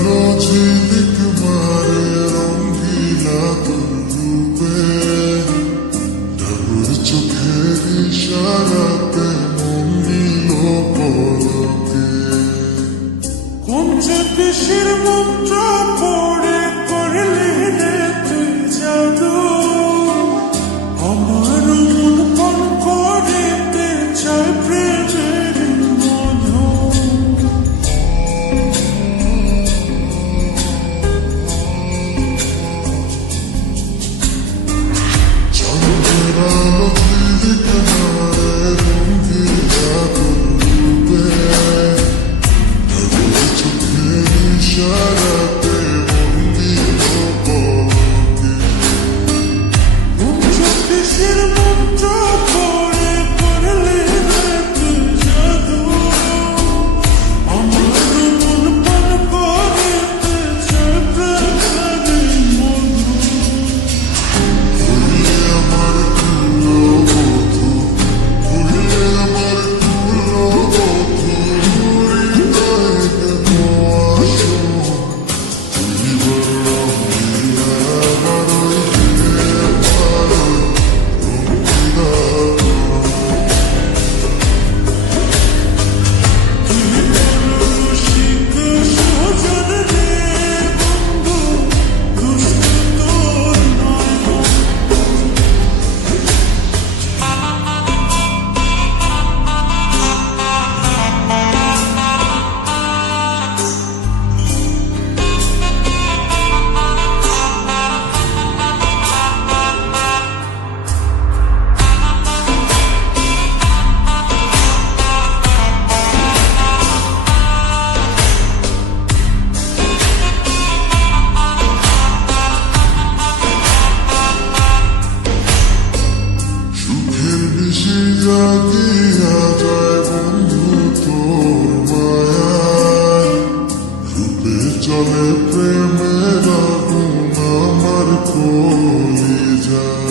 ঝিলিক মারে রঙ্গিলা তোর রূপে ডাবর চোখের ইশারাতে মন নিল পলকে কোন যে দেশের মন্ত্র পড়ে করলে রে তুই জাদু আমার মন পণ করিতে চায় প্রেমের মধু চন্দ্রের আলো ঝিলিক মারে রঙ্গিলা তোর রূপে ডাবর চোখের ইশারাতে মন নিল পলকে কোন যে দেশের মন্ত্র পড়ে করলে রে তুই জাদু আমার মন পণ করিতে চায় প্রেমের মধু ভুললে আমার কুলো বধু ভুললে আমার কুলো বধু হৃদয়ে কেন আসো তুমি বড় রঙিলা আমার দিলে আমার রঙিলা রসিক সুজন রে বন্ধু দুষ্ট তোর নয়ন সুখের নিশি জাগিয়া যায় বন্ধু তোর মায়ায় রূপে চলে প্রেমের আগুন আমার কলিজায়